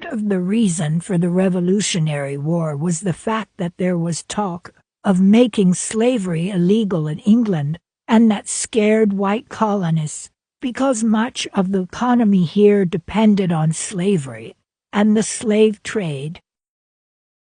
Part of the reason for the Revolutionary War was the fact that there was talk of making slavery illegal in England, and that scared white colonists because much of the economy here depended on slavery and the slave trade.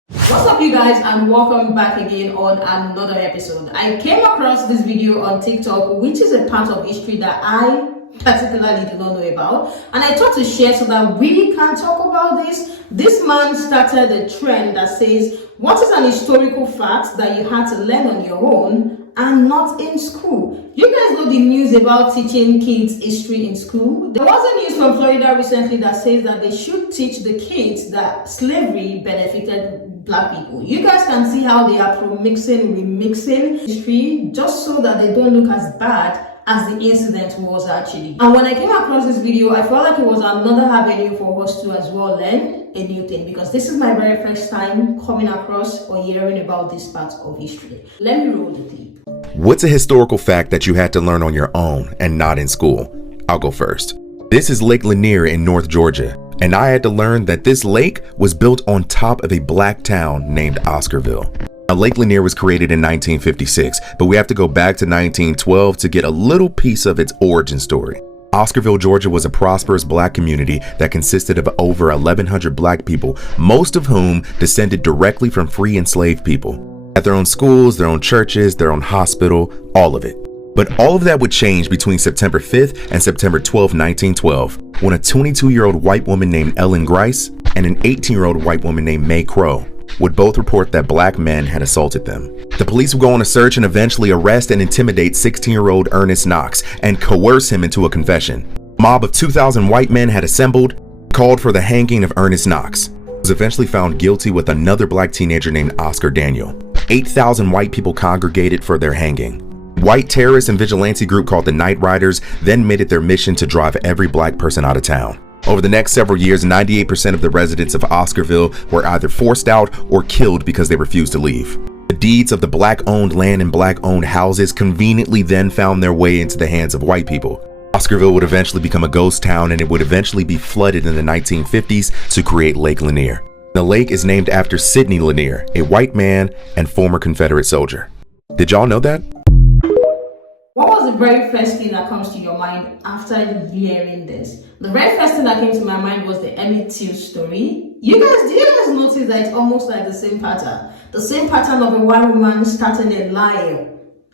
What's up, you guys, and welcome back again on another episode. I came across this video on TikTok, which is a part of history that I particularly do not know about, and I thought to share so that we can talk about this. This man started a trend that says, what is an historical fact that you had to learn on your own and not in school? You guys know the news about teaching kids history in school. There was a news from Florida recently that says that they should teach the kids that slavery benefited Black people. You guys can see how they are remixing history just so that they don't look as bad as the incident was actually. And when I came across this video, I felt like it was another avenue for us to as well learn a new thing, because this is my very first time coming across or hearing about this part of history. Let me roll the tape. What's a historical fact that you had to learn on your own and not in school? I'll go first. This is Lake Lanier in North Georgia, and I had to learn that this lake was built on top of a black town named Oscarville. Now, Lake Lanier was created in 1956, but we have to go back to 1912 to get a little piece of its origin story. Oscarville, Georgia was a prosperous Black community that consisted of over 1,100 Black people, most of whom descended directly from free enslaved people. They had their own schools, their own churches, their own hospital, all of it. But all of that would change between September 5th and September 12, 1912, when a 22-year-old white woman named Ellen Grice and an 18-year-old white woman named May Crow would both report that Black men had assaulted them. The police would go on a search and eventually arrest and intimidate 16-year-old Ernest Knox and coerce him into a confession. A mob of 2,000 white men had assembled, called for the hanging of Ernest Knox. He was eventually found guilty with another Black teenager named Oscar Daniel. 8,000 white people congregated for their hanging. White terrorist and vigilante group called the Night Riders then made it their mission to drive every Black person out of town. Over the next several years, 98% of the residents of Oscarville were either forced out or killed because they refused to leave. The deeds of the Black-owned land and Black-owned houses conveniently then found their way into the hands of white people. Oscarville would eventually become a ghost town, and it would eventually be flooded in the 1950s to create Lake Lanier. The lake is named after Sidney Lanier, a white man and former Confederate soldier. Did y'all know that? What was the very first thing that comes to your mind after hearing this? The very first thing that came to my mind was the Amity Story. Do you guys notice that it's almost like the same pattern? The same pattern of a white woman starting a lie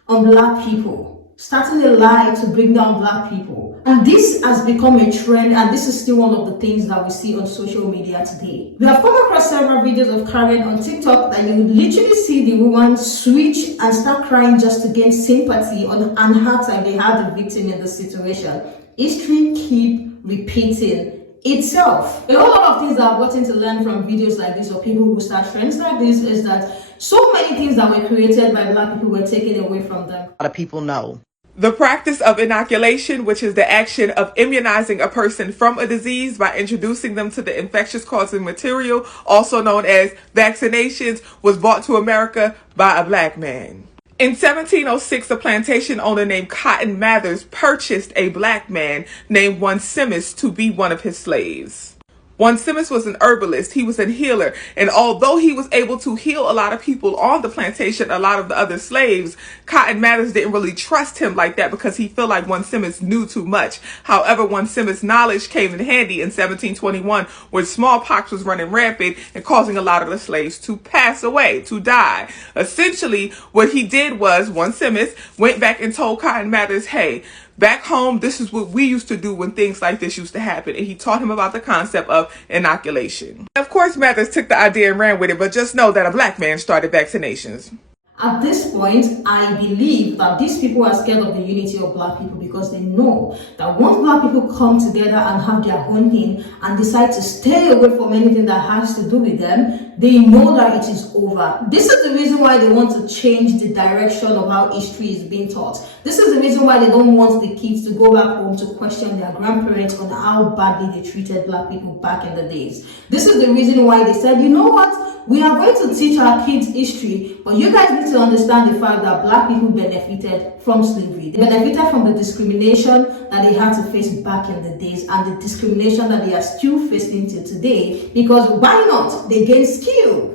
on Black people, starting a lie to bring down Black people. And this has become a trend, and this is still one of the things that we see on social media today. We have come across several videos of Karen on TikTok that you would literally see the woman switch and start crying just to gain sympathy on her side. They have the victim in the situation. History keep repeating itself. A whole lot of things that I've gotten to learn from videos like this or people who start trends like this is that so many things that were created by Black people were taken away from them. A lot of people know. The practice of inoculation, which is the action of immunizing a person from a disease by introducing them to the infectious causing material, also known as vaccinations, was brought to America by a Black man. In 1706, a plantation owner named Cotton Mathers purchased a Black man named One Simmons to be one of his slaves. One Simmons was an herbalist. He was a healer. And although he was able to heal a lot of people on the plantation, a lot of the other slaves, Cotton Mathers didn't really trust him like that because he felt like One Simmons knew too much. However, One Simmons' knowledge came in handy in 1721 when smallpox was running rampant and causing a lot of the slaves to pass away, to die. Essentially, what he did was One Simmons went back and told Cotton Mathers, hey, back home, this is what we used to do when things like this used to happen. And he taught him about the concept of inoculation. Of course, Mathers took the idea and ran with it, but just know that a Black man started vaccinations. At this point, I believe that these people are scared of the unity of Black people because they know that once Black people come together and have their own thing and decide to stay away from anything that has to do with them, they know that it is over. This is the reason why they want to change the direction of how history is being taught. This is the reason why they don't want the kids to go back home to question their grandparents on how badly they treated Black people back in the days. This is the reason why they said, you know what? We are going to teach our kids history, but you guys need need to understand the fact that Black people benefited from slavery. They benefited from the discrimination that they had to face back in the days and the discrimination that they are still facing till today, because why not? They gained skill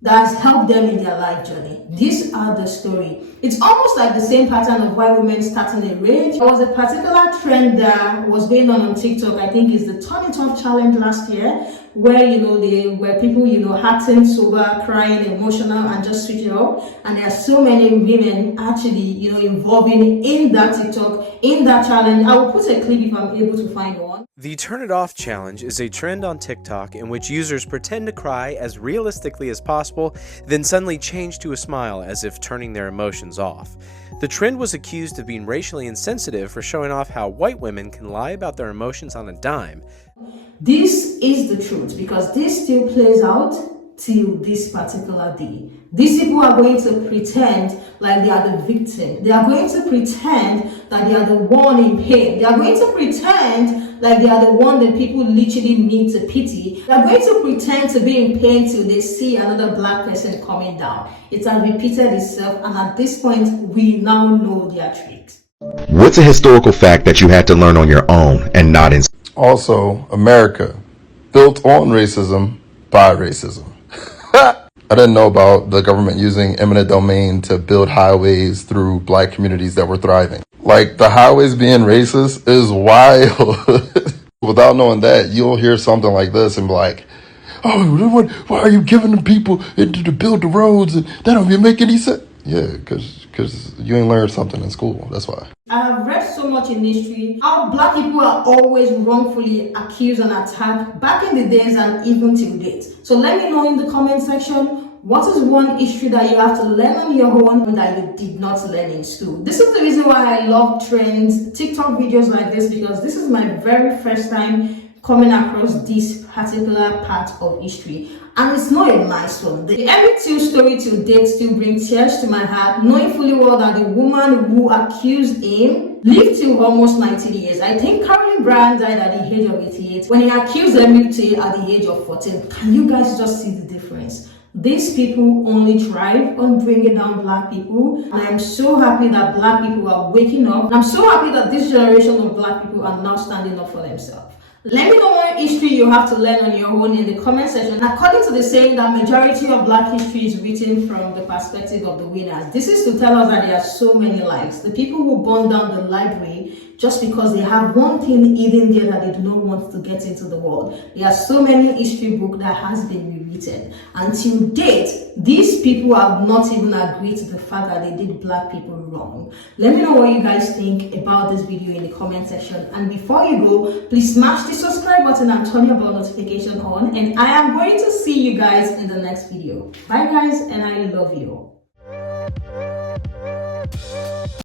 that has helped them in their life journey. These are the story. It's almost like the same pattern of white women starting a rage. There was a particular trend that was going on TikTok. I think it's the Turn It Off challenge last year, where where people hurting, sober, crying, emotional, and just switch it up. And there are so many women actually involving in that TikTok, in that challenge. I will put a clip if I'm able to find one. The Turn It Off challenge is a trend on TikTok in which users pretend to cry as realistically as possible, then suddenly change to a smile as if turning their emotions off. The trend was accused of being racially insensitive for showing off how white women can lie about their emotions on a dime. This is the truth, because this still plays out till this particular day. These people are going to pretend like they are the victim. They are going to pretend that they are the one in pain. They are going to pretend like they are the one that people literally need to pity. They are going to pretend to be in pain till they see another Black person coming down. It has repeated itself, and at this point, we now know their tricks. What's a historical fact that you had to learn on your own and not in school? Also, America, built on racism by racism. I didn't know about the government using eminent domain to build highways through Black communities that were thriving. Like, the highways being racist is wild. Without knowing that, you'll hear something like this and be like, oh, why are you giving the people to build the roads? And that don't even make any sense. Yeah, because you ain't learned something in school. That's why. I have read so much in history how Black people are always wrongfully accused and attacked back in the days and even till date. So let me know in the comment section, what is one history that you have to learn on your own that you did not learn in school? This is the reason why I love trends, TikTok videos like this, because this is my very first time coming across this particular part of history, and it's not a nice one. The Amity Story till date still brings tears to my heart, knowing fully well that the woman who accused him lived till almost 19 years. I think Carolyn Bryan died at the age of 88 when he accused Amity at the age of 14. Can you guys just see the difference? These people only thrive on bringing down Black people, and I'm so happy that Black people are waking up, and I'm so happy that this generation of Black people are now standing up for themselves. Let me know what history you have to learn on your own in the comment section. According to the saying that majority of Black history is written from the perspective of the winners, this is to tell us that there are so many lives. The people who burned down the library just because they have one thing hidden there that they do not want to get into the world. There are so many history books that has been rewritten. Until date, these people have not even agreed to the fact that they did Black people wrong. Let me know what you guys think about this video in the comment section. And before you go, please smash the subscribe button and turn your bell notification on. And I am going to see you guys in the next video. Bye guys, and I love you.